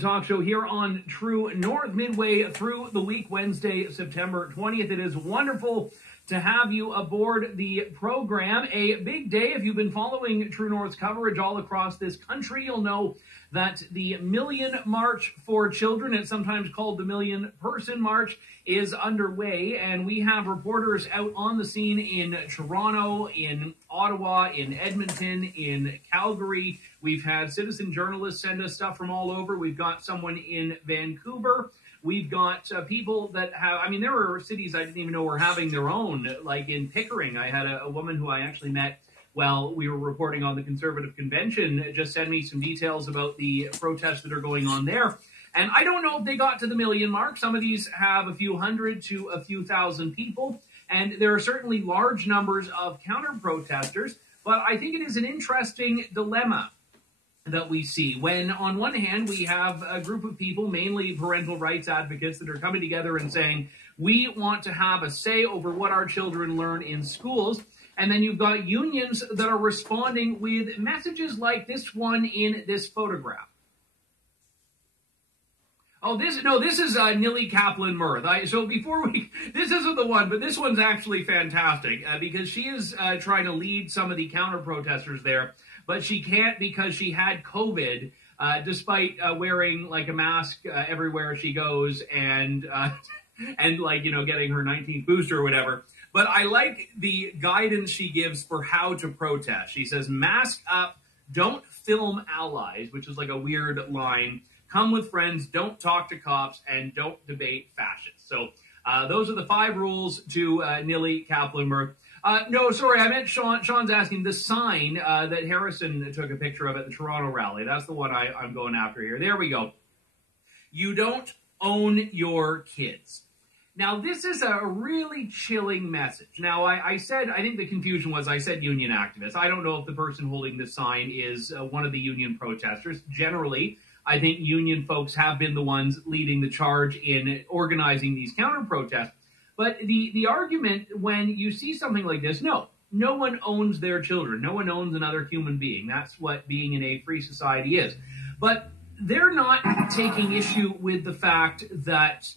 Talk show here on True North, midway through the week, Wednesday, September 20th. It is wonderful to have you aboard the program. A big day. If you've been following True North's coverage all across this country, you'll know that the Million March for Children, it's sometimes called the Million Person March, is underway, and we have reporters out on the scene in Toronto, in Ottawa, in Edmonton, in Calgary. We've had citizen journalists send us stuff from all over. We've got someone in Vancouver. We've got people that have, I mean, there are cities I didn't even know were having their own, like in Pickering. I had a woman who I actually met while we were reporting on the Conservative Convention, just send me some details about the protests that are going on there. And I don't know if they got to the million mark. Some of these have a few hundred to a few thousand people. And there are certainly large numbers of counter-protesters. But I think it is an interesting dilemma that we see when, on one hand, we have a group of people, mainly parental rights advocates, that are coming together and saying, we want to have a say over what our children learn in schools. And then you've got unions that are responding with messages like this one in this photograph. Oh, this is Nili Kaplan-Murth. So before this isn't the one, but this one's actually fantastic because she is trying to lead some of the counter-protesters there, but she can't because she had COVID, despite wearing like a mask everywhere she goes and like, you know, getting her 19th booster or whatever. But I like the guidance she gives for how to protest. She says, mask up, don't film allies, which is like a weird line. Come with friends, don't talk to cops, and don't debate fascists. So those are the 5 rules to Nili Kaplan-Murth. No, sorry, I meant Sean. Sean's asking the sign that Harrison took a picture of at the Toronto rally. That's the one I'm going after here. There we go. You don't own your kids. Now, this is a really chilling message. Now, I think the confusion was I said union activists. I don't know if the person holding the sign is one of the union protesters. Generally, I think union folks have been the ones leading the charge in organizing these counter-protests. But the argument when you see something like this, no one owns their children. No one owns another human being. That's what being in a free society is. But they're not taking issue with the fact that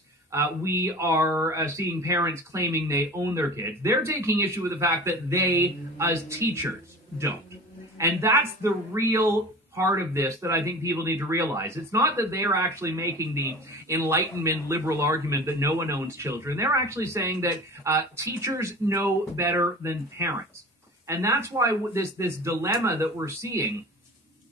we are seeing parents claiming they own their kids. They're taking issue with the fact that they, as teachers, don't. And that's the real part of this that I think people need to realize. It's not that they're actually making the Enlightenment liberal argument that no one owns children. They're actually saying that teachers know better than parents. And that's why this dilemma that we're seeing,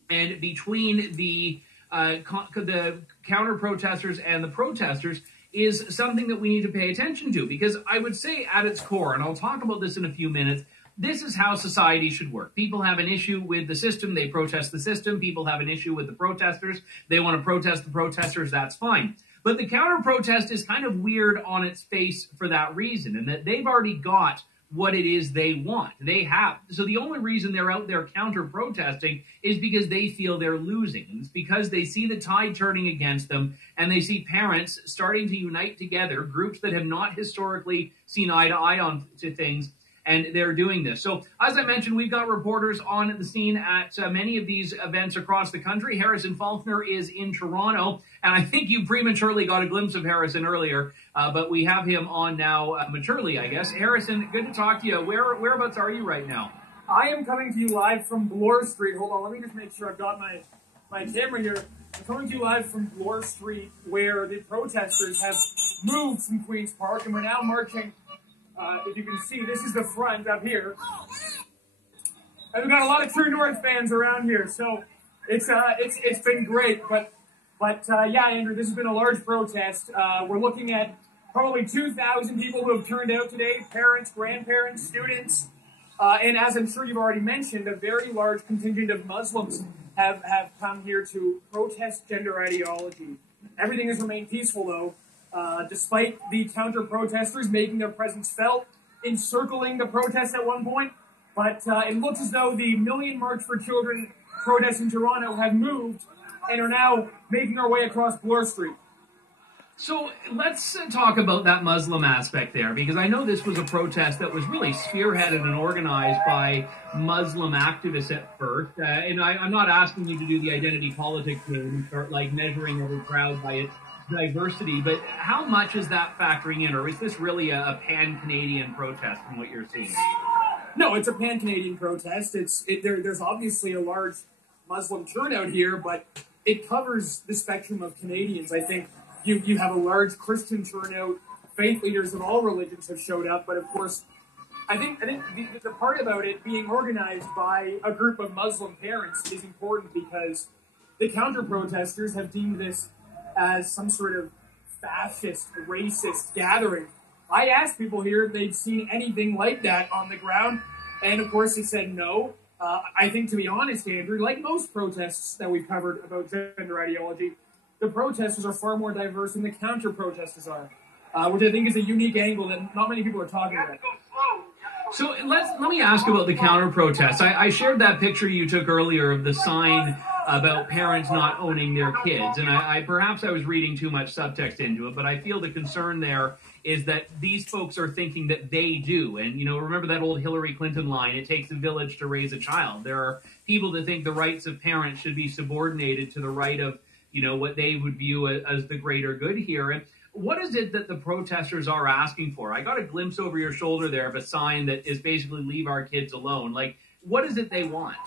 and between the counter-protesters and the protesters, is something that we need to pay attention to. Because I would say at its core, and I'll talk about this in a few minutes, this is how society should work. People have an issue with the system, they protest the system. People have an issue with the protesters, they want to protest the protesters, that's fine. But the counter-protest is kind of weird on its face for that reason, and that they've already got what it is they want. They have. So the only reason they're out there counter-protesting is because they feel they're losing. And it's because they see the tide turning against them, and they see parents starting to unite together, groups that have not historically seen eye to eye on to things, and they're doing this. So, as I mentioned, we've got reporters on the scene at many of these events across the country. Harrison Faulkner is in Toronto, and I think you prematurely got a glimpse of Harrison earlier, but we have him on now maturely, I guess. Harrison, good to talk to you. Whereabouts are you right now? I am coming to you live from Bloor Street. Hold on, let me just make sure I've got my camera here. I'm coming to you live from Bloor Street, where the protesters have moved from Queen's Park, and we're now marching. If you can see, this is the front up here. And we've got a lot of True North fans around here, so it's been great. But yeah, Andrew, this has been a large protest. We're looking at probably 2,000 people who have turned out today, parents, grandparents, students. And as I'm sure you've already mentioned, a very large contingent of Muslims have come here to protest gender ideology. Everything has remained peaceful, though, despite the counter-protesters making their presence felt, encircling the protest at one point. But it looks as though the Million March for Children protests in Toronto have moved and are now making their way across Bloor Street. So let's talk about that Muslim aspect there, because I know this was a protest that was really spearheaded and organized by Muslim activists at first. And I'm not asking you to do the identity politics game and start like measuring every crowd by its diversity, but how much is that factoring in, or is this really a pan-Canadian protest from what you're seeing? No, it's a pan-Canadian protest. There's obviously a large Muslim turnout here, but it covers the spectrum of Canadians. I think you have a large Christian turnout. Faith leaders of all religions have showed up, but of course, I think the part about it being organized by a group of Muslim parents is important because the counter-protesters have deemed this as some sort of fascist, racist gathering. I asked people here if they'd seen anything like that on the ground, and of course they said no. I think, to be honest, Andrew, like most protests that we've covered about gender ideology, the protesters are far more diverse than the counter-protesters are, which I think is a unique angle that not many people are talking about. So let me ask about the counter-protests. I shared that picture you took earlier of the sign about parents not owning their kids, and perhaps I was reading too much subtext into it, but I feel the concern there is that these folks are thinking that they do. And, you know, remember that old Hillary Clinton line, it takes a village to raise a child. There are people that think the rights of parents should be subordinated to the right of, you know, what they would view as the greater good here. And what is it that the protesters are asking for? I got a glimpse over your shoulder there of a sign that is basically leave our kids alone. Like, what is it they want?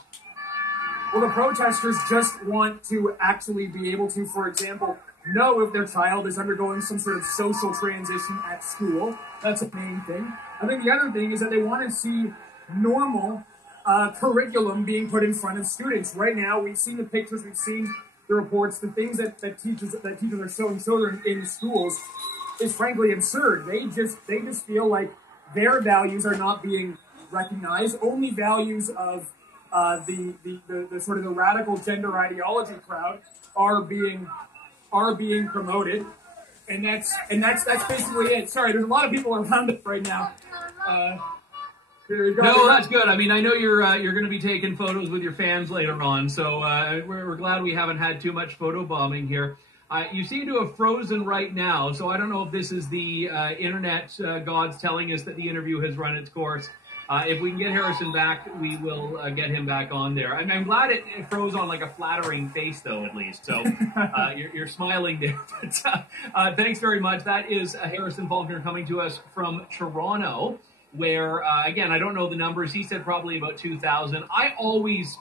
Well, the protesters just want to actually be able to, for example, know if their child is undergoing some sort of social transition at school. That's the main thing. I think the other thing is that they want to see normal curriculum being put in front of students. Right now, we've seen the pictures, we've seen the reports, the things that teachers are showing children in schools is frankly absurd. They just feel like their values are not being recognized. Only values of the sort of the radical gender ideology crowd are being promoted, and that's basically it. Sorry, there's a lot of people around us right now. No, that's good. I mean, I know you're going to be taking photos with your fans later on, so we're glad we haven't had too much photo bombing here. You seem to have frozen right now, so I don't know if this is the internet gods telling us that the interview has run its course. If we can get Harrison back, we will get him back on there. I mean, I'm glad it froze on like a flattering face, though, at least. So you're smiling there. But, thanks very much. That is Harrison Faulkner coming to us from Toronto, where, again, I don't know the numbers. He said probably about 2,000. I always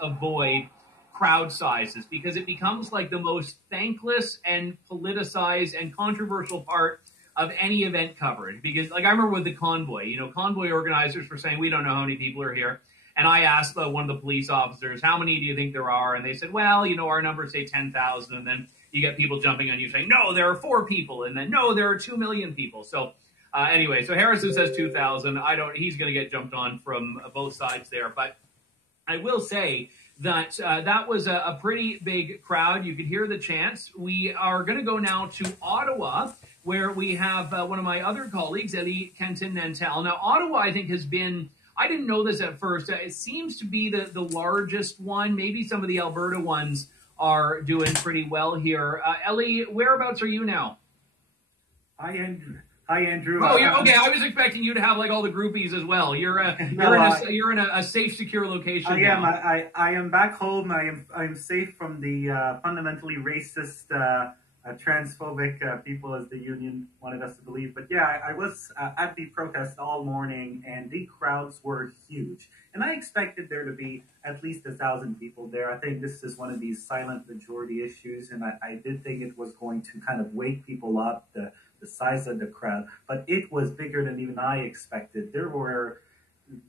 avoid crowd sizes because it becomes like the most thankless and politicized and controversial part of any event coverage. Because, like, I remember with the convoy, you know, convoy organizers were saying, we don't know how many people are here. And I asked one of the police officers, how many do you think there are? And they said, well, you know, our numbers say 10,000. And then you get people jumping on you saying, no, there are 4 people. And then, no, there are 2 million people. So anyway, so Harrison says 2,000. He's going to get jumped on from both sides there. But I will say that that was a pretty big crowd. You could hear the chants. We are going to go now to Ottawa, where we have one of my other colleagues, Ellie Kenton-Nantel. Now, Ottawa, I think, has been, I didn't know this at first, it seems to be the largest one. Maybe some of the Alberta ones are doing pretty well here. Ellie, whereabouts are you now? Hi, Andrew. Oh, okay. I was expecting you to have like all the groupies as well. You're in a safe, secure location. I am. I am back home. I'm safe from the fundamentally racist, transphobic people, as the union wanted us to believe. But yeah, I was at the protest all morning, and the crowds were huge. And I expected there to be at least 1,000 people there. I think this is one of these silent majority issues, and I did think it was going to kind of wake people up, the size of the crowd. But it was bigger than even I expected. There were,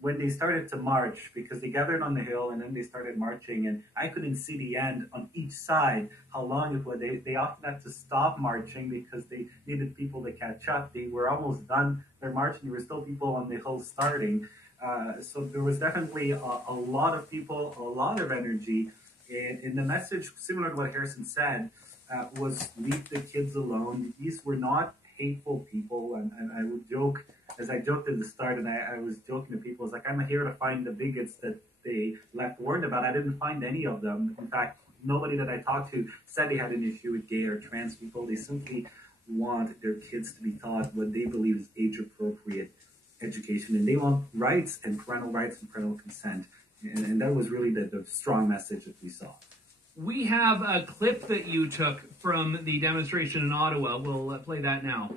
when they started to march, because they gathered on the hill and then they started marching, and I couldn't see the end on each side, how long it was. They often had to stop marching because they needed people to catch up. They were almost done their march, and there were still people on the hill starting. So there was definitely a lot of people, a lot of energy. And the message, similar to what Harrison said, was leave the kids alone. These were not hateful people. And I would joke, as I joked at the start, and I was joking to people, it's like, I'm here to find the bigots that they left warned about. I didn't find any of them. In fact, nobody that I talked to said they had an issue with gay or trans people. They simply want their kids to be taught what they believe is age-appropriate education, and they want rights and parental consent. And that was really the strong message that we saw. We have a clip that you took from the demonstration in Ottawa. We'll play that now.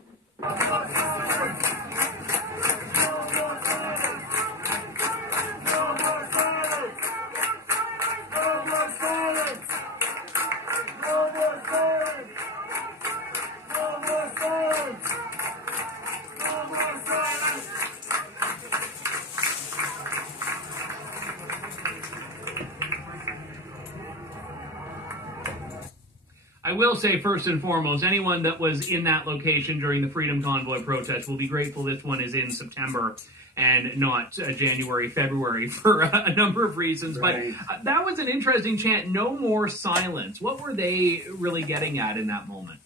I will say, first and foremost, anyone that was in that location during the Freedom Convoy protest will be grateful this one is in September and not January, February, for a number of reasons. Right. But that was an interesting chant, no more silence. What were they really getting at in that moment?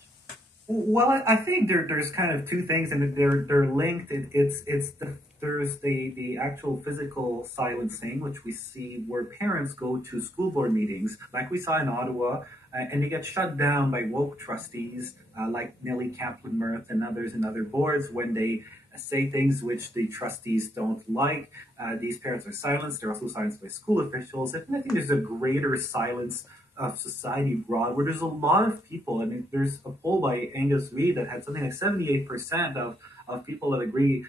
Well, I think there's kind of two things, and they're linked. There's the actual physical silencing, which we see where parents go to school board meetings, like we saw in Ottawa, and they get shut down by woke trustees like Nellie Kaplan-Myrth and others in other boards when they say things which the trustees don't like. These parents are silenced. They're also silenced by school officials. And I think there's a greater silence of society abroad where there's a lot of people. I mean, there's a poll by Angus Reid that had something like 78% of people that agree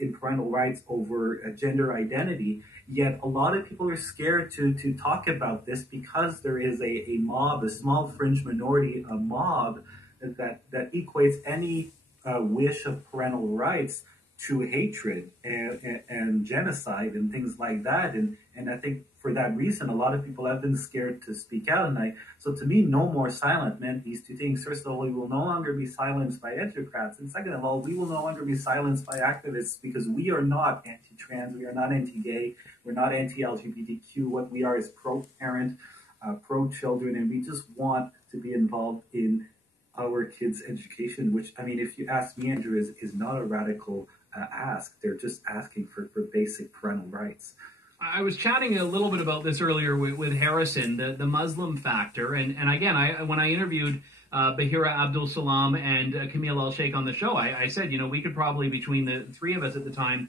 in parental rights over gender identity. Yet a lot of people are scared to talk about this because there is a mob, a small fringe minority, a mob that equates any wish of parental rights to hatred and genocide and things like that. And I think for that reason, a lot of people have been scared to speak out. So to me, no more silent meant these two things. First of all, we will no longer be silenced by educrats. And second of all, we will no longer be silenced by activists because we are not anti-trans, we are not anti-gay, we're not anti-LGBTQ. What we are is pro-parent, pro-children, and we just want to be involved in our kids' education, which, I mean, if you ask me, Andrew, is not a radical ask. They're just asking for basic parental rights. I was chatting a little bit about this earlier with Harrison, the Muslim factor. And again, when I interviewed Bahira Abdul Salam and Camille El-Sheikh on the show, I said, we could probably, between the three of us at the time,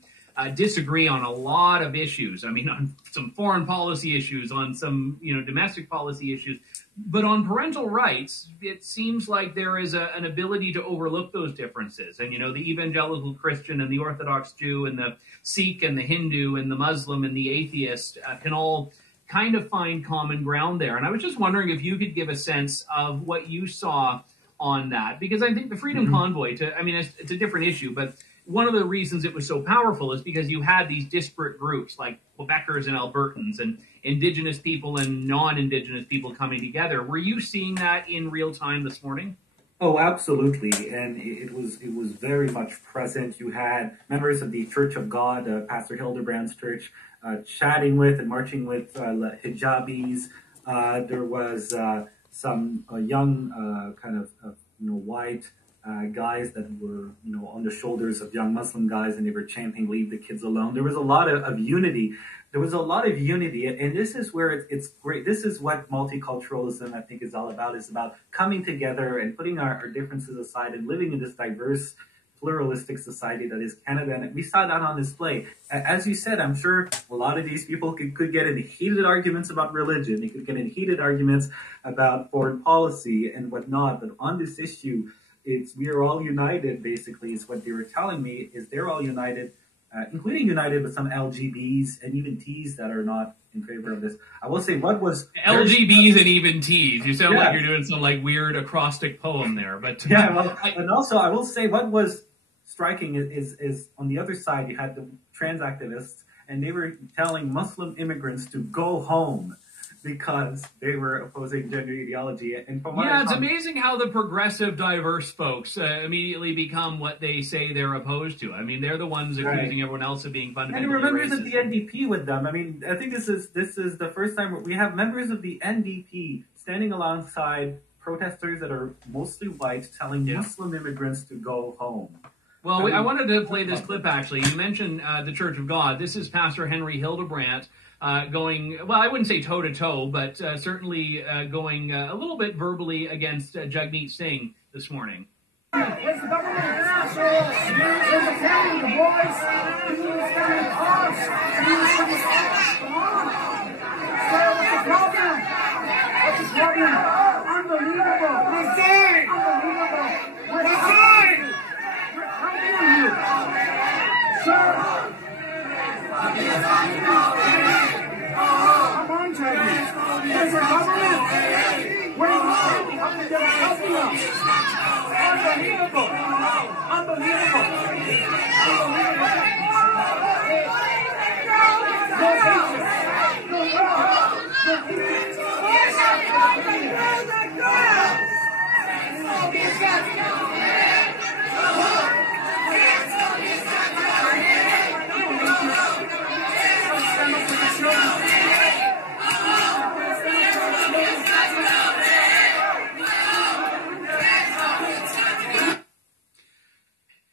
disagree on a lot of issues. I mean, on some foreign policy issues, on some, domestic policy issues. But on parental rights, it seems like there is an ability to overlook those differences. And, the evangelical Christian and the Orthodox Jew and the Sikh and the Hindu and the Muslim and the atheist can all kind of find common ground there. And I was just wondering if you could give a sense of what you saw on that. Because I think the Freedom Convoy, it's a different issue, but one of the reasons it was so powerful is because you had these disparate groups like Quebecers and Albertans and Indigenous people and non-Indigenous people coming together. Were you seeing that in real time this morning? Oh, absolutely, and it was very much present. You had members of the Church of God, Pastor Hildebrand's church, chatting with and marching with hijabis. There was some young white guys that were, on the shoulders of young Muslim guys, and they were chanting, "Leave the kids alone." There was a lot of unity. There was a lot of unity, and this is where it's great. This is what multiculturalism, I think, is all about. It's about coming together and putting our differences aside and living in this diverse, pluralistic society that is Canada. And we saw that on display. As you said, I'm sure a lot of these people could get into heated arguments about religion. They could get into heated arguments about foreign policy and whatnot. But on this issue, we are all united, basically, is what they were telling me, is they're all united, including united with some LGBs and even Ts that are not in favor of this. I will say, what was... LGBs and even Ts. You sound like you're doing some weird acrostic poem there. But and also I will say what was striking is on the other side, you had the trans activists, and they were telling Muslim immigrants to go home. because they were opposing gender ideology. And from what it's amazing how the progressive, diverse folks immediately become what they say they're opposed to. I mean, they're the ones accusing everyone else of being fundamentally and members racist. of the NDP with them. I mean, I think this is the first time we have members of the NDP standing alongside protesters that are mostly white, telling Muslim immigrants to go home. Well, I wanted to play this clip, actually. You mentioned the Church of God. This is Pastor Henry Hildebrandt going, well, I wouldn't say toe-to-toe, but certainly going a little bit verbally against Jagmeet Singh this morning. It's the government of assholes. There's a family, the boys. He's spending costs. Come on. So what's the problem? What's the problem? Unbelievable. Resign. Unbelievable. Resign. How dare you? Sir. Come on, Jaggy. There's a government. Where are you standing up and they're helping us? Unbelievable! Unbelievable! Unbelievable! No hatred! No love! No peace!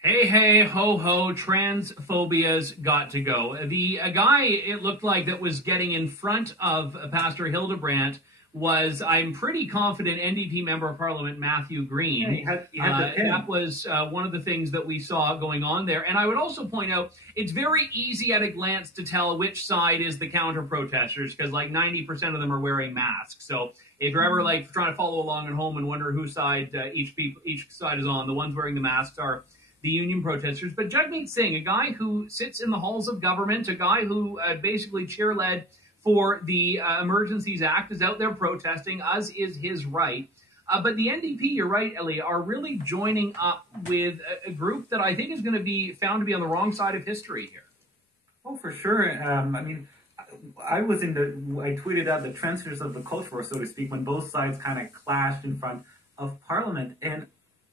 Hey, ho, ho, transphobia's got to go. The guy, it looked like, that was getting in front of Pastor Hildebrandt was, I'm pretty confident, NDP Member of Parliament Matthew Green. Yeah, he had the pin. That was one of the things that we saw going on there. And I would also point out, it's very easy at a glance to tell which side is the counter-protesters, because like 90% of them are wearing masks. So if you're ever like trying to follow along at home and wonder whose side each side is on, the ones wearing the masks are the union protesters. But Jagmeet Singh, a guy who sits in the halls of government, a guy who basically chair-led for the Emergencies Act, is out there protesting, as is his right. But the NDP, you're right, Ellie, are really joining up with a group that I think is going to be found to be on the wrong side of history here. Oh, for sure. I mean, I tweeted out the transfers of the culture war, so to speak, when both sides kind of clashed in front of Parliament. And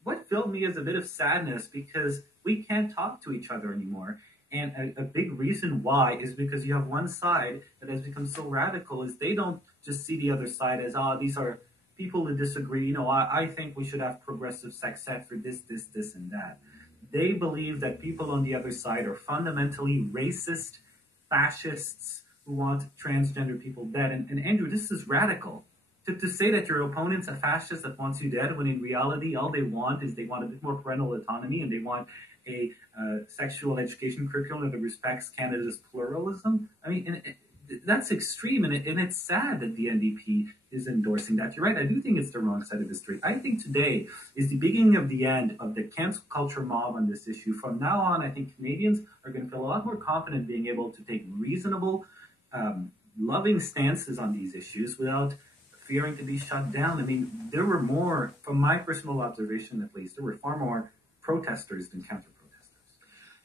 what filled me is a bit of sadness because we can't talk to each other anymore. And a big reason why is because you have one side that has become so radical is they don't just see the other side as, these are people who disagree. You know, I think we should have progressive sex ed for this, and that. They believe that people on the other side are fundamentally racist, fascists who want transgender people dead. And Andrew, this is radical. To say that your opponent's a fascist that wants you dead, when in reality all they want is they want a bit more parental autonomy and they want a sexual education curriculum that respects Canada's pluralism. I mean, that's extreme, and it's sad that the NDP is endorsing that. You're right, I do think it's the wrong side of history. I think today is the beginning of the end of the cancel culture mob on this issue. From now on, I think Canadians are going to feel a lot more confident being able to take reasonable, loving stances on these issues without fearing to be shut down. I mean, there were more, from my personal observation at least, there were far more protesters than counter-protesters.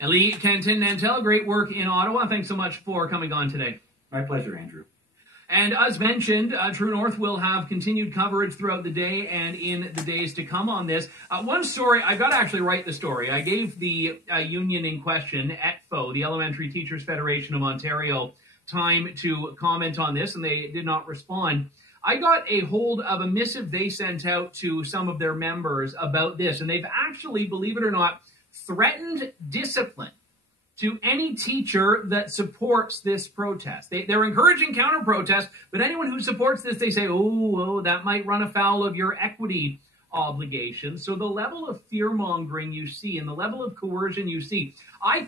Elie Cantin-Nantel, great work in Ottawa. Thanks so much for coming on today. My pleasure, Andrew. And as mentioned, True North will have continued coverage throughout the day and in the days to come on this. One story, I've got to actually write the story. I gave the union in question, 𝐴TFO, the Elementary Teachers Federation of Ontario, time to comment on this, and they did not respond. I got a hold of a missive they sent out to some of their members about this, and they've actually, believe it or not, threatened discipline to any teacher that supports this protest. They're encouraging counter-protest, but anyone who supports this, they say, oh, that might run afoul of your equity obligations. So the level of fear-mongering you see and the level of coercion you see, I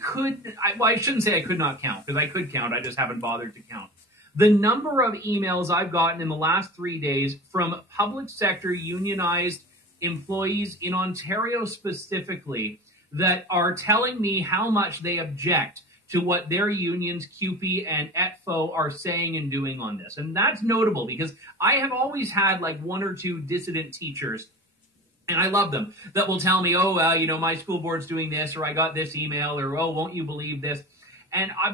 shouldn't say I could not count, because I could count, I just haven't bothered to count. The number of emails I've gotten in the last 3 days from public sector unionized employees in Ontario specifically that are telling me how much they object to what their unions, CUPE and 𝐴TFO, are saying and doing on this. And that's notable because I have always had like one or two dissident teachers, and I love them, that will tell me, my school board's doing this, or I got this email, or, won't you believe this?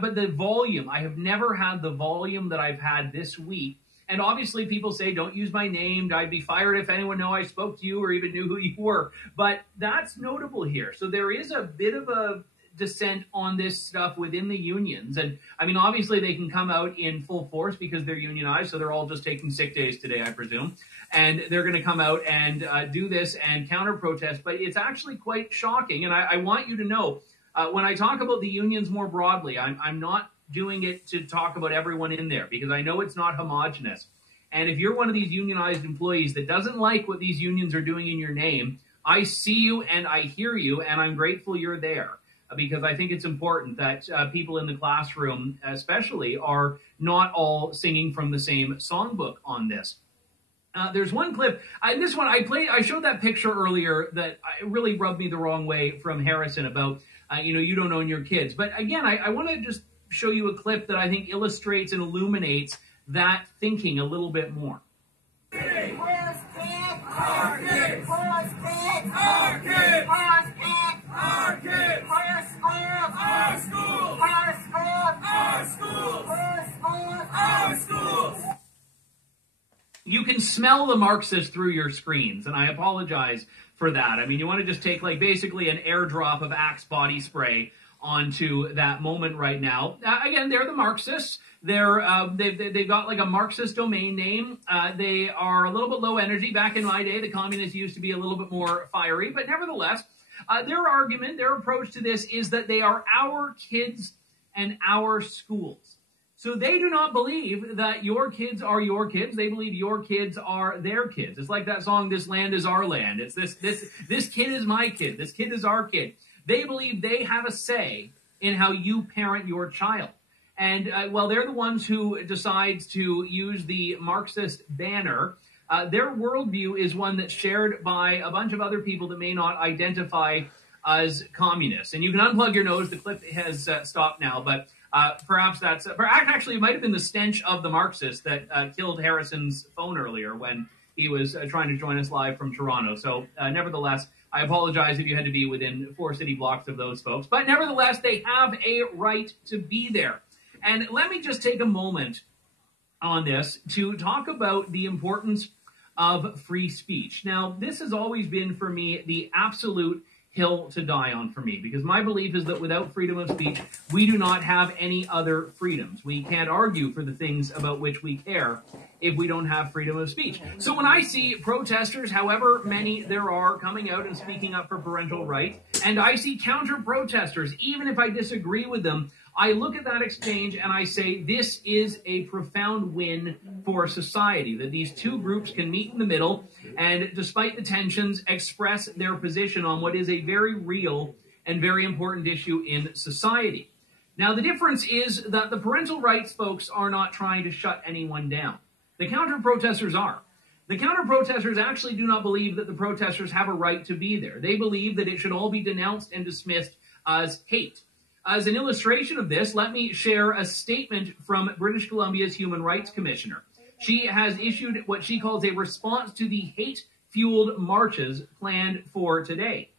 But the volume, I have never had the volume that I've had this week And obviously people say, don't use my name. I'd be fired if anyone knew I spoke to you or even knew who you were. But that's notable here. So there is a bit of a dissent on this stuff within the unions. And I mean, obviously they can come out in full force because they're unionized. So they're all just taking sick days today, I presume. And they're going to come out and do this and counter protest. But it's actually quite shocking. And I want you to know, when I talk about the unions more broadly, I'm not doing it to talk about everyone in there because I know it's not homogenous. And if you're one of these unionized employees that doesn't like what these unions are doing in your name, I see you and I hear you, and I'm grateful you're there. Because I think it's important that people in the classroom especially are not all singing from the same songbook on this. There's one clip, and this one I showed that picture earlier that really rubbed me the wrong way from Harrison about, you don't own your kids. But again, I want to just show you a clip that I think illustrates and illuminates that thinking a little bit more. Where's kids? Our kids! Where's kids? Our kids! Where's kids? Our kids! Where's schools? Our schools! Where's schools? Our schools! Where's schools? Our schools! You can smell the Marxists through your screens, and I apologize for that. I mean, you want to just take basically an airdrop of Axe body spray onto that moment right now. Again, they're the Marxists. They've got like a Marxist domain name. They are a little bit low energy. Back in my day, the communists used to be a little bit more fiery, but nevertheless, their argument, their approach to this is that they are our kids and our schools. So they do not believe that your kids are your kids. They believe your kids are their kids. It's like that song, "This Land Is Our Land." It's this kid is my kid. This kid is our kid. They believe they have a say in how you parent your child. And while they're the ones who decides to use the Marxist banner, their worldview is one that's shared by a bunch of other people that may not identify as communists. And you can unplug your nose. The clip has stopped now, but perhaps that's... actually, it might have been the stench of the Marxists that killed Harrison's phone earlier when he was trying to join us live from Toronto. So nevertheless, I apologize if you had to be within 4 city blocks of those folks. But nevertheless, they have a right to be there. And let me just take a moment on this to talk about the importance of free speech. Now, this has always been, for me, the absolute hill to die on for me, because my belief is that without freedom of speech, we do not have any other freedoms. We can't argue for the things about which we care if we don't have freedom of speech. So when I see protesters, however many there are, coming out and speaking up for parental rights, and I see counter-protesters, even if I disagree with them, I look at that exchange and I say, this is a profound win for society, that these two groups can meet in the middle and, despite the tensions, express their position on what is a very real and very important issue in society. Now, the difference is that the parental rights folks are not trying to shut anyone down. The counter-protesters are. The counter-protesters actually do not believe that the protesters have a right to be there. They believe that it should all be denounced and dismissed as hate. As an illustration of this, let me share a statement from British Columbia's Human Rights Commissioner. She has issued what she calls a response to the hate-fueled marches planned for today.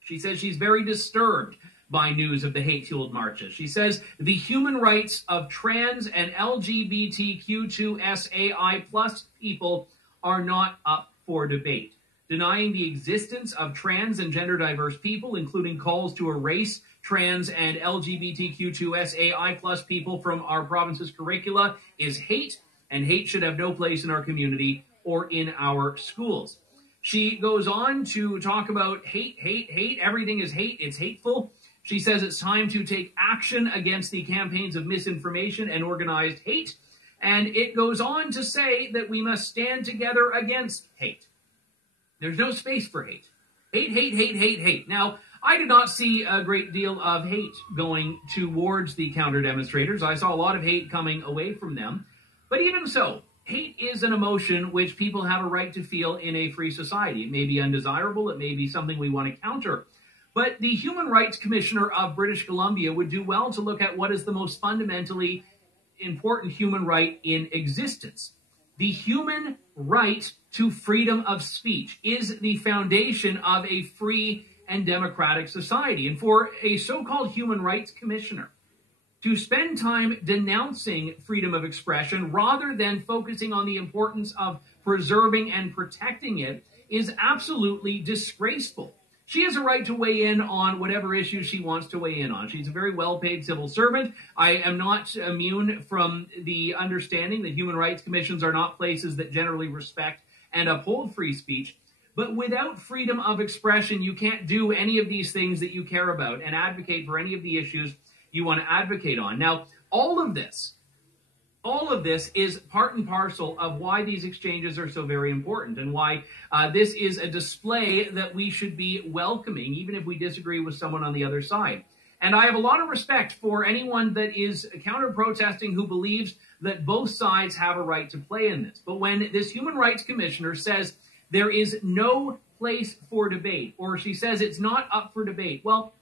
She says she's very disturbed by news of the hate-fueled marches. She says the human rights of trans and LGBTQ2SAI+ people are not up for debate. Denying the existence of trans and gender diverse people, including calls to erase trans and LGBTQ2SAI+ people from our province's curricula, is hate, and hate should have no place in our community or in our schools. She goes on to talk about hate. Everything is hate. It's hateful. She says it's time to take action against the campaigns of misinformation and organized hate. And it goes on to say that we must stand together against hate. There's no space for hate. Hate. Now, I did not see a great deal of hate going towards the counter-demonstrators. I saw a lot of hate coming away from them. But even so, hate is an emotion which people have a right to feel in a free society. It may be undesirable. It may be something we want to counter. But the Human Rights Commissioner of British Columbia would do well to look at what is the most fundamentally important human right in existence. The human right to freedom of speech is the foundation of a free and democratic society. And for a so-called human rights commissioner to spend time denouncing freedom of expression rather than focusing on the importance of preserving and protecting it is absolutely disgraceful. She has a right to weigh in on whatever issues she wants to weigh in on. She's a very well-paid civil servant. I am not immune from the understanding that human rights commissions are not places that generally respect and uphold free speech. But without freedom of expression, you can't do any of these things that you care about and advocate for any of the issues you want to advocate on. Now, all of this is part and parcel of why these exchanges are so very important and why this is a display that we should be welcoming, even if we disagree with someone on the other side. And I have a lot of respect for anyone that is counter-protesting who believes that both sides have a right to play in this. But when this human rights commissioner says there is no place for debate, or she says it's not up for debate, well,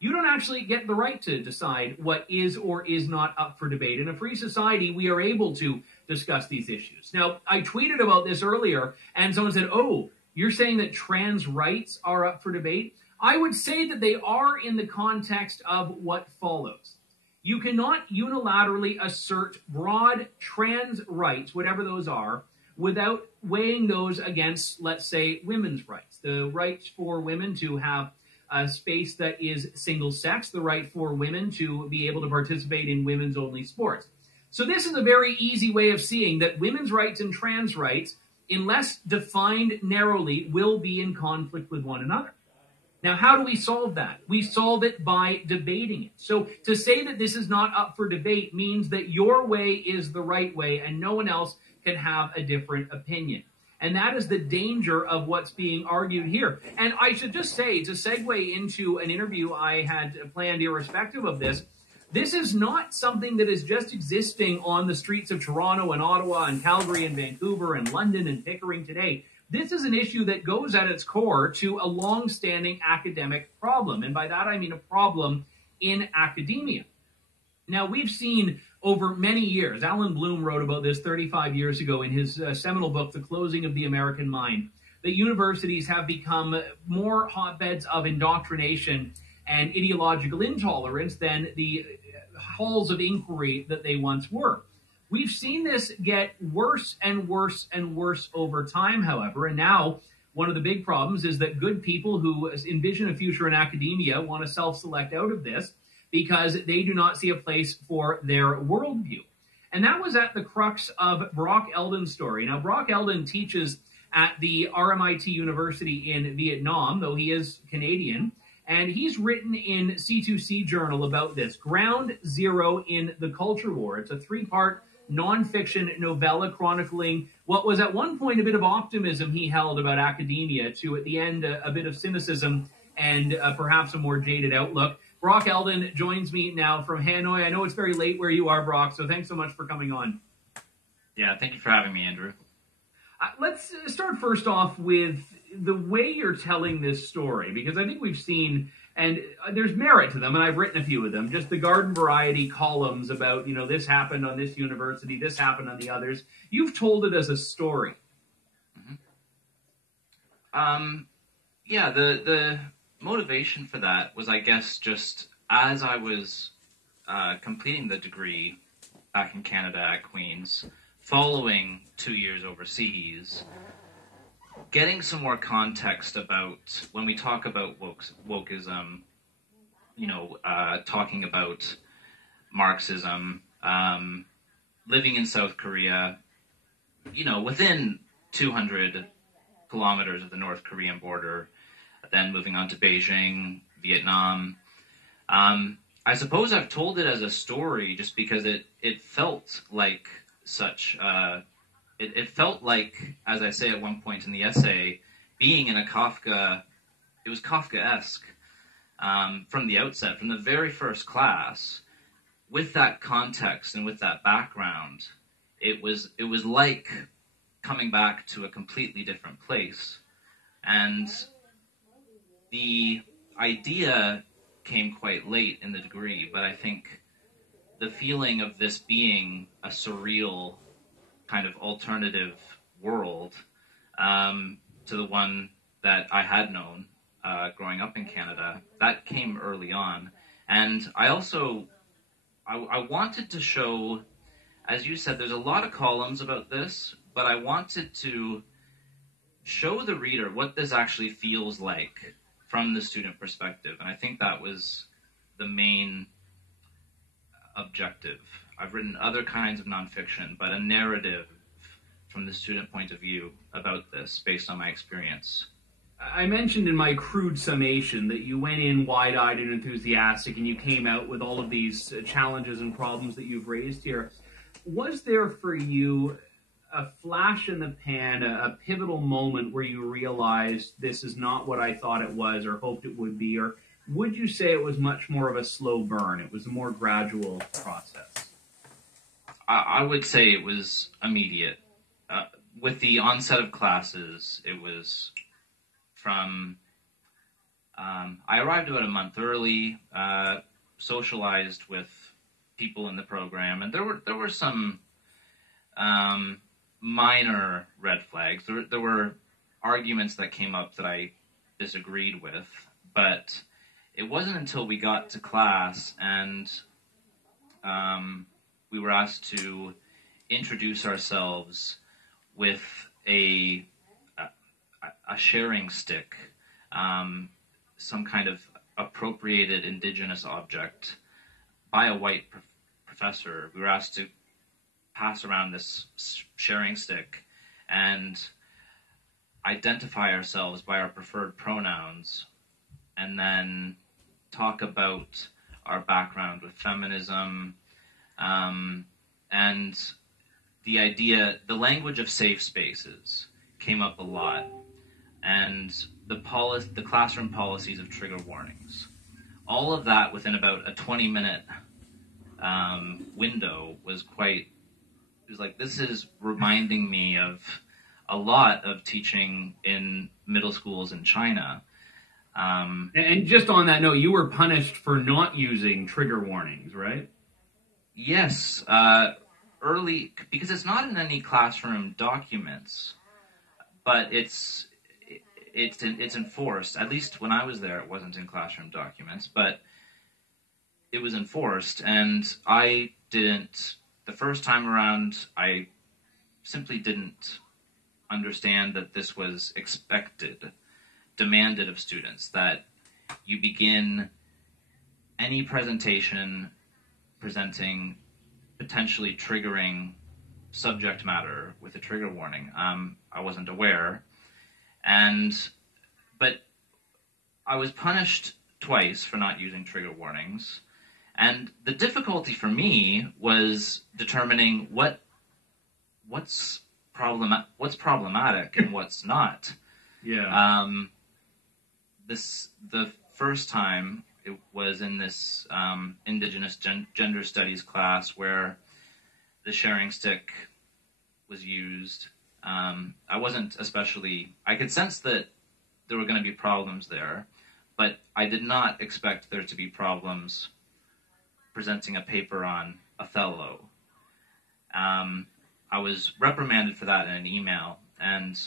you don't actually get the right to decide what is or is not up for debate. In a free society, we are able to discuss these issues. Now, I tweeted about this earlier, and someone said, oh, you're saying that trans rights are up for debate? I would say that they are in the context of what follows. You cannot unilaterally assert broad trans rights, whatever those are, without weighing those against, let's say, women's rights. The rights for women to have a space that is single-sex, the right for women to be able to participate in women's-only sports. So this is a very easy way of seeing that women's rights and trans rights, unless defined narrowly, will be in conflict with one another. Now, how do we solve that? We solve it by debating it. So to say that this is not up for debate means that your way is the right way and no one else can have a different opinion. And that is the danger of what's being argued here. And I should just say, to segue into an interview I had planned irrespective of this, this is not something that is just existing on the streets of Toronto and Ottawa and Calgary and Vancouver and London and Pickering today. This is an issue that goes at its core to a long-standing academic problem. And by that, I mean a problem in academia. Now, we've seen over many years, Alan Bloom wrote about this 35 years ago in his seminal book, The Closing of the American Mind, that universities have become more hotbeds of indoctrination and ideological intolerance than the halls of inquiry that they once were. We've seen this get worse and worse and worse over time, however, and now one of the big problems is that good people who envision a future in academia want to self-select out of this because they do not see a place for their worldview. And that was at the crux of Brock Eldon's story. Now, Brock Eldon teaches at the RMIT University in Vietnam, though he is Canadian, and he's written in C2C Journal about this, Ground Zero in the Culture War. It's a 3-part nonfiction novella chronicling what was at one point a bit of optimism he held about academia to, at the end, a bit of cynicism and perhaps a more jaded outlook. Brock Eldon joins me now from Hanoi. I know it's very late where you are, Brock, so thanks so much for coming on. Yeah, thank you for having me, Andrew. Let's start first off with the way you're telling this story, because I think we've seen, and there's merit to them, and I've written a few of them, just the garden variety columns about, you know, this happened on this university, this happened on the others. You've told it as a story. Mm-hmm. Yeah, the motivation for that was, I guess, just as I was completing the degree back in Canada at Queen's, following 2 years overseas, getting some more context about when we talk about wokeism, you know, talking about Marxism, living in South Korea, you know, within 200 kilometers of the North Korean border, then moving on to Beijing, Vietnam. I suppose I've told it as a story just because it felt like such, it felt like, as I say at one point in the essay, being in a Kafka, it was Kafkaesque from the outset, from the very first class, with that context and with that background. It was like coming back to a completely different place. And the idea came quite late in the degree, but I think the feeling of this being a surreal kind of alternative world to the one that I had known growing up in Canada, that came early on. And I also I wanted to show, as you said, there's a lot of columns about this, but I wanted to show the reader what this actually feels like from the student perspective. And I think that was the main objective. I've written other kinds of nonfiction, but a narrative from the student point of view about this based on my experience. I mentioned in my crude summation that you went in wide-eyed and enthusiastic, and you came out with all of these challenges and problems that you've raised here. Was there for you a flash in the pan, a pivotal moment where you realized this is not what I thought it was or hoped it would be? Or would you say it was much more of a slow burn? It was a more gradual process? I would say it was immediate. With the onset of classes, it was from... I arrived about a month early, socialized with people in the program, and there were some minor red flags. There were arguments that came up that I disagreed with, but it wasn't until we got to class and we were asked to introduce ourselves with a sharing stick, some kind of appropriated indigenous object by a white professor. We were asked to pass around this sharing stick and identify ourselves by our preferred pronouns, and then talk about our background with feminism, and the language of safe spaces came up a lot, and the classroom policies of trigger warnings. All of that within about a 20-minute window was like, this is reminding me of a lot of teaching in middle schools in China. And just on that note, you were punished for not using trigger warnings, right? Yes, early, because it's not in any classroom documents, but it's enforced. At least when I was there, it wasn't in classroom documents, but it was enforced, and I didn't. The first time around, I simply didn't understand that this was demanded of students, that you begin any presentation presenting potentially triggering subject matter with a trigger warning. I wasn't aware, but I was punished twice for not using trigger warnings, and the difficulty for me was determining what's problematic and what's not. Yeah. The first time it was in this Indigenous gender studies class where the sharing stick was used. I could sense that there were going to be problems there, but I did not expect there to be problems presenting a paper on Othello. I was reprimanded for that in an email, and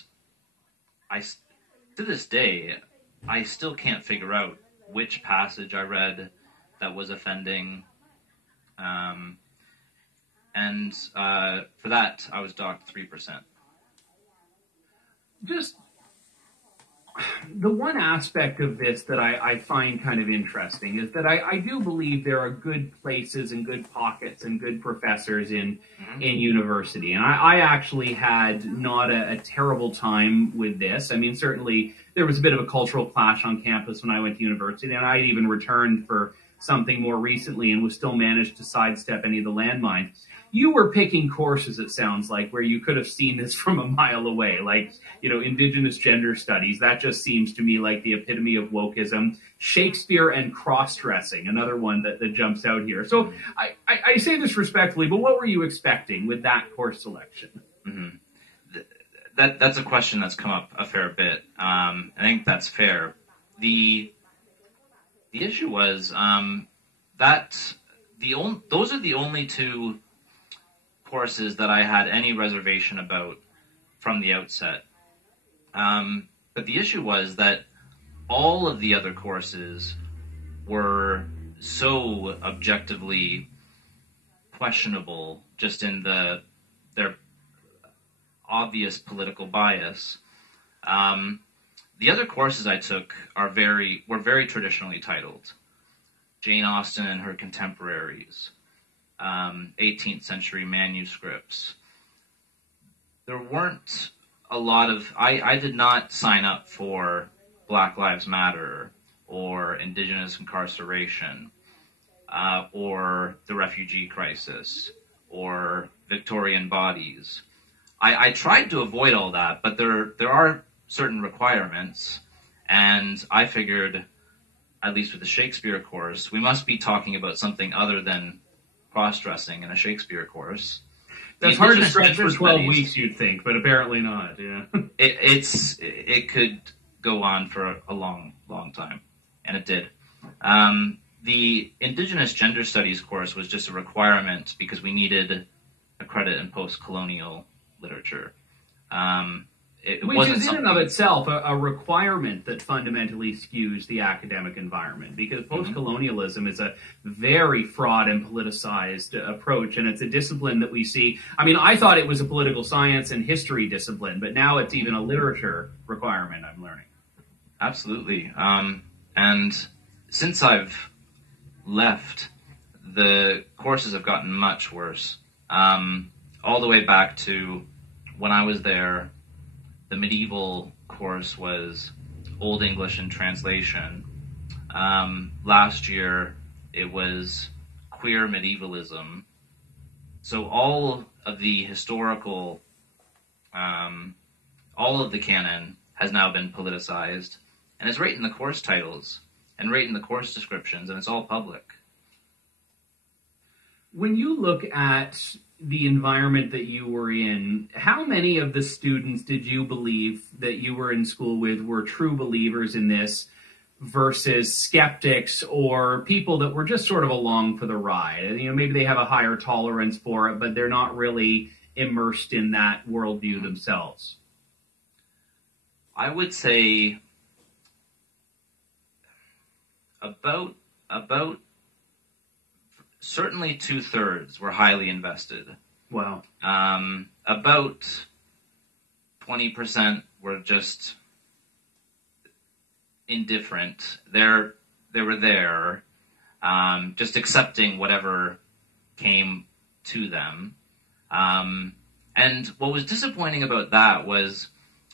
to this day, I still can't figure out which passage I read that was offending, and for that, I was docked 3%. Just the one aspect of this that I find kind of interesting is that I do believe there are good places and good pockets and good professors in university. And I actually had not a terrible time with this. I mean, certainly there was a bit of a cultural clash on campus when I went to university, and I even returned for something more recently and was still managed to sidestep any of the landmines. You were picking courses, it sounds like, where you could have seen this from a mile away, like, Indigenous gender studies. That just seems to me like the epitome of wokeism. Shakespeare and cross-dressing, another one that jumps out here. So I say this respectfully, but what were you expecting with that course selection? Mm-hmm. That's a question that's come up a fair bit. I think that's fair. The issue was that those are the only two courses that I had any reservation about from the outset. But the issue was that all of the other courses were so objectively questionable just in their obvious political bias. The other courses I took were very traditionally titled. Jane Austen and her contemporaries, 18th century manuscripts. There weren't a lot of... I did not sign up for Black Lives Matter or Indigenous incarceration or the refugee crisis or Victorian bodies. I tried to avoid all that, but there are certain requirements, and I figured, at least with the Shakespeare course, we must be talking about something other than cross-dressing in a Shakespeare course. That's hard to stretch for 12 weeks, you'd think, but apparently not, yeah. It could go on for a long, long time, and it did. The Indigenous Gender Studies course was just a requirement because we needed a credit in post-colonial literature. Which is in and of itself a requirement that fundamentally skews the academic environment, because post-colonialism is a very fraught and politicized approach, and it's a discipline that we see. I mean, I thought it was a political science and history discipline, but now it's even a literature requirement, I'm learning. Absolutely. And since I've left, the courses have gotten much worse. All the way back to when I was there, the medieval course was Old English and Translation. Last year, it was Queer Medievalism. So all of the historical, all of the canon has now been politicized, and it's right in the course titles and right in the course descriptions, and it's all public. When you look at the environment that you were in, how many of the students did you believe that you were in school with were true believers in this versus skeptics or people that were just sort of along for the ride? And, you know, maybe they have a higher tolerance for it, but they're not really immersed in that worldview themselves. I would say about certainly 2/3 were highly invested. Wow. About 20% were just indifferent. They were there, just accepting whatever came to them. And what was disappointing about that was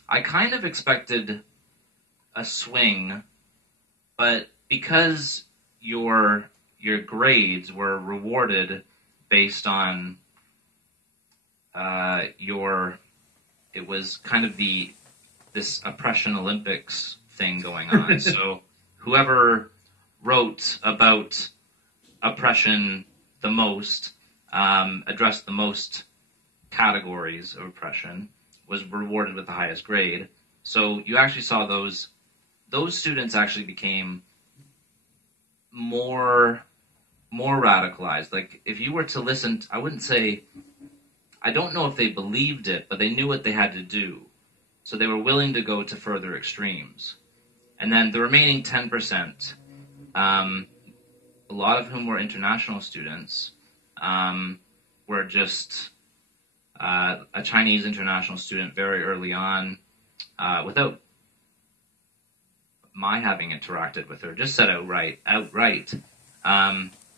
I kind of expected a swing, but because your grades were rewarded based on it was kind of this oppression Olympics thing going on. So whoever wrote about oppression the most, addressed the most categories of oppression, was rewarded with the highest grade. So you actually saw those students actually became more radicalized. Like, if you were to listen, I don't know if they believed it, but they knew what they had to do. So they were willing to go to further extremes. And then the remaining 10%, a lot of whom were international students, were just a Chinese international student very early on, without my having interacted with her, just said outright,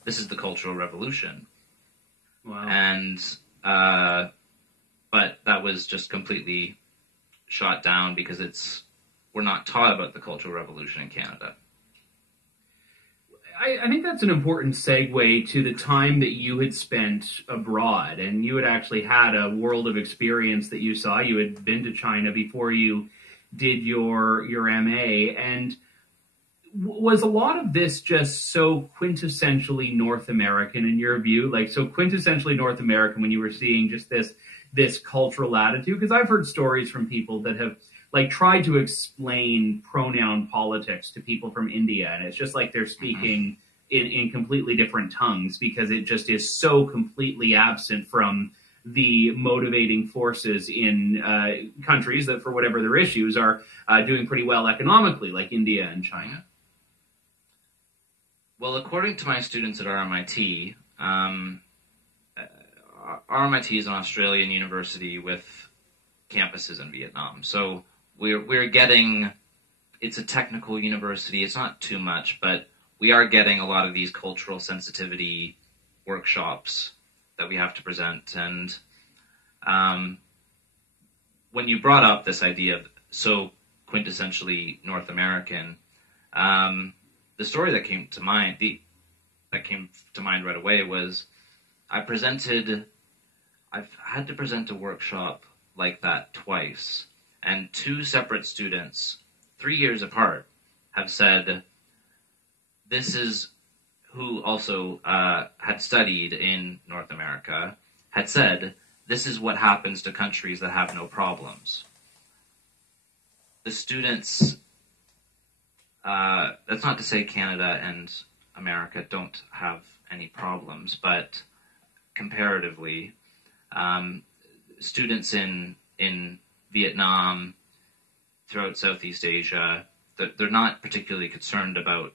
this is the Cultural Revolution. Wow. And, but that was just completely shot down because we're not taught about the Cultural Revolution in Canada. I think that's an important segue to the time that you had spent abroad, and you had actually had a world of experience that you saw. You had been to China before you did your MA, and was a lot of this just so quintessentially North American in your view? Like, so quintessentially North American when you were seeing just this cultural attitude? Because I've heard stories from people that have like tried to explain pronoun politics to people from India, and it's just like they're speaking in completely different tongues because it just is so completely absent from the motivating forces in countries that, for whatever their issues, are doing pretty well economically, like India and China. Well, according to my students at RMIT, RMIT is an Australian university with campuses in Vietnam. So we're getting, it's a technical university. It's not too much, but we are getting a lot of these cultural sensitivity workshops that we have to present. And when you brought up this idea of so quintessentially North American, the story that came to mind, right away was I've had to present a workshop like that twice, and two separate students, 3 years apart, have said, this is, who also had studied in North America, had said, this is what happens to countries that have no problems. The students, that's not to say Canada and America don't have any problems, but comparatively, students in Vietnam, throughout Southeast Asia, they're not particularly concerned about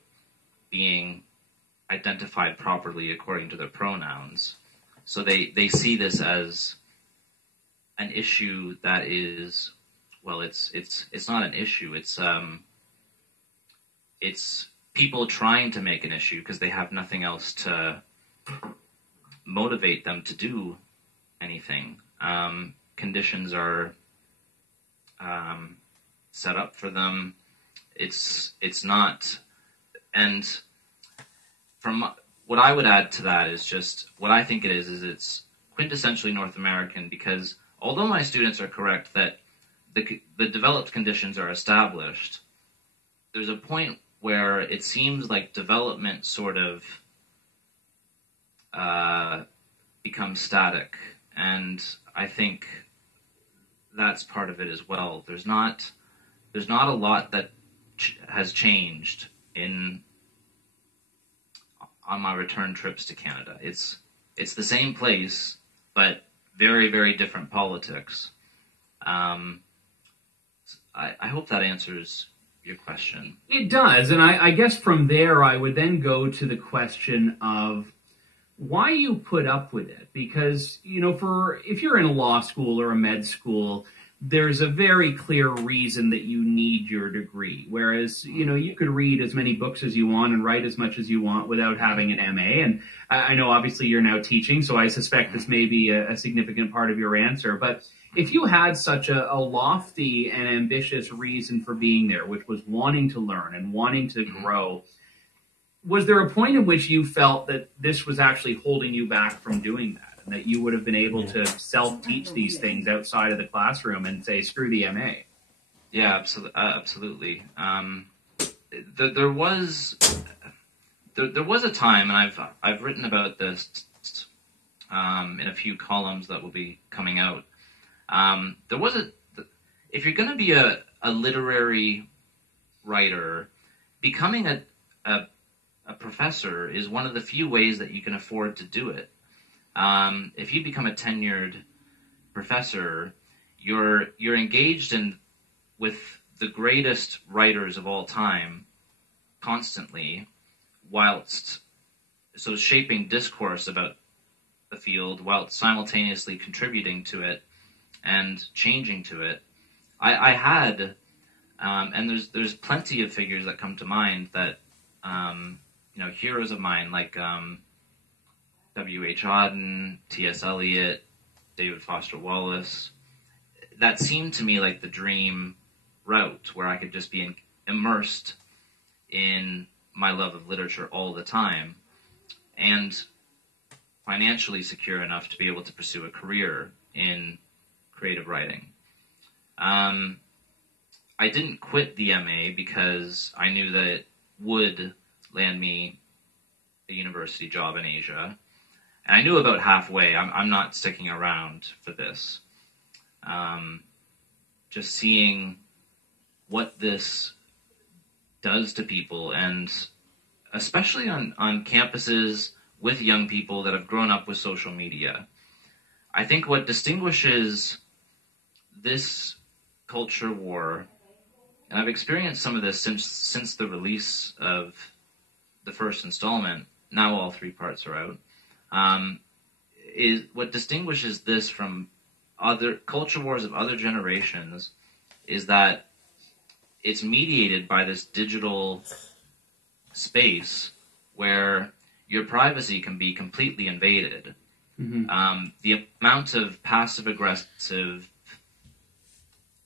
being identified properly according to their pronouns. So they see this as an issue that is, well, it's not an issue. It's people trying to make an issue because they have nothing else to motivate them to do anything. Conditions are set up for them. It's not, and from what I would add to that is just what I think it is it's quintessentially North American, because although my students are correct that the developed conditions are established, there's a point where it seems like development sort of becomes static, and I think that's part of it as well. There's not a lot that has changed on my return trips to Canada. It's the same place, but very, very different politics. I hope that answers your question. It does, and I guess from there I would then go to the question of why you put up with it. Because, if you're in a law school or a med school, there's a very clear reason that you need your degree. Whereas, you could read as many books as you want and write as much as you want without having an MA. And I know obviously you're now teaching, so I suspect this may be a significant part of your answer. But if you had such a lofty and ambitious reason for being there, which was wanting to learn and wanting to grow, was there a point in which you felt that this was actually holding you back from doing that? That you would have been able to self-teach these things outside of the classroom and say, screw the MA? Yeah, absolutely. There was a time, and I've written about this in a few columns that will be coming out. If you're going to be a literary writer, becoming a professor is one of the few ways that you can afford to do it. If you become a tenured professor, you're engaged with the greatest writers of all time constantly, whilst shaping discourse about the field, whilst simultaneously contributing to it and changing to it. I had, and there's plenty of figures that come to mind that heroes of mine like W.H. Auden, T.S. Eliot, David Foster Wallace, that seemed to me like the dream route where I could just be immersed in my love of literature all the time and financially secure enough to be able to pursue a career in creative writing. I didn't quit the MA because I knew that it would land me a university job in Asia. And I knew about halfway, I'm not sticking around for this. Just seeing what this does to people, and especially on campuses with young people that have grown up with social media. I think what distinguishes this culture war, and I've experienced some of this since the release of the first installment, now all 3 parts are out, is what distinguishes this from other culture wars of other generations is that it's mediated by this digital space where your privacy can be completely invaded. The amount of passive-aggressive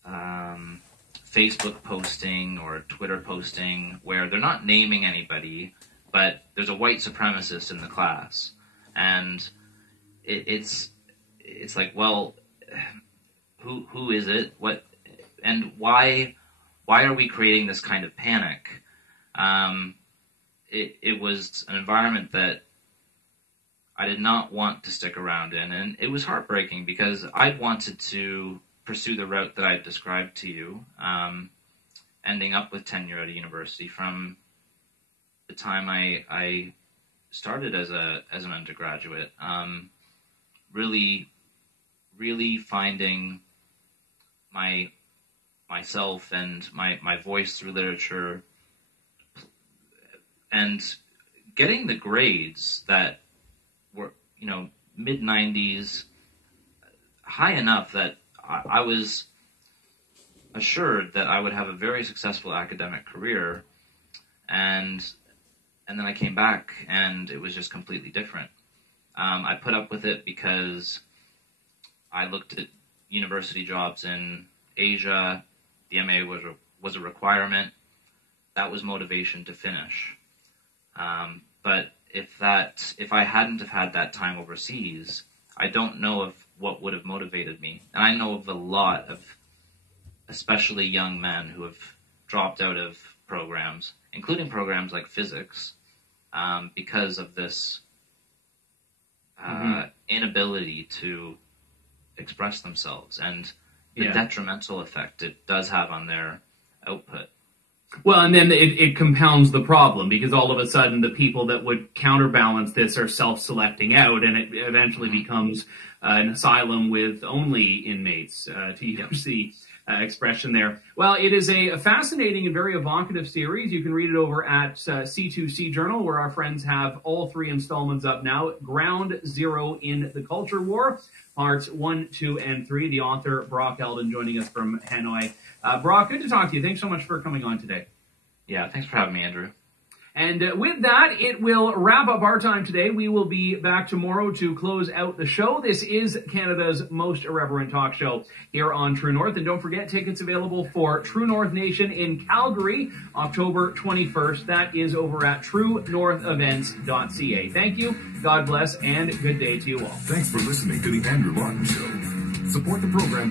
Facebook posting or Twitter posting where they're not naming anybody, but there's a white supremacist in the class, and it's like, well, who is it? What and why are we creating this kind of panic? It was an environment that I did not want to stick around in, and it was heartbreaking because I wanted to pursue the route that I described to you, ending up with tenure at a university from the time I started as an undergraduate. Really finding myself and my voice through literature, and getting the grades that were, mid-90s, high enough that I was assured that I would have a very successful academic career, and then I came back and it was just completely different. I put up with it because I looked at university jobs in Asia. The MA was a requirement. That was motivation to finish. But if I hadn't have had that time overseas, I don't know of what would have motivated me. And I know of a lot of especially young men who have dropped out of programs, including programs like physics, because of this inability to express themselves and the detrimental effect it does have on their output. Well, and then it compounds the problem because all of a sudden the people that would counterbalance this are self-selecting out, and it eventually becomes an asylum with only inmates, to use the expression there. Well, it is a fascinating and very evocative series. You can read it over at C2C Journal, where our friends have all 3 installments up now. Ground Zero in the Culture War, parts 1, 2, and 3. The author, Brock Eldon, joining us from Hanoi. Brock, good to talk to you. Thanks so much for coming on today. Yeah, thanks for having me, Andrew. And with that, it will wrap up our time today. We will be back tomorrow to close out the show. This is Canada's most irreverent talk show here on True North. And don't forget, tickets available for True North Nation in Calgary, October 21st. That is over at truenorthevents.ca. Thank you, God bless, and good day to you all. Thanks for listening to The Andrew Martin Show. Support the program by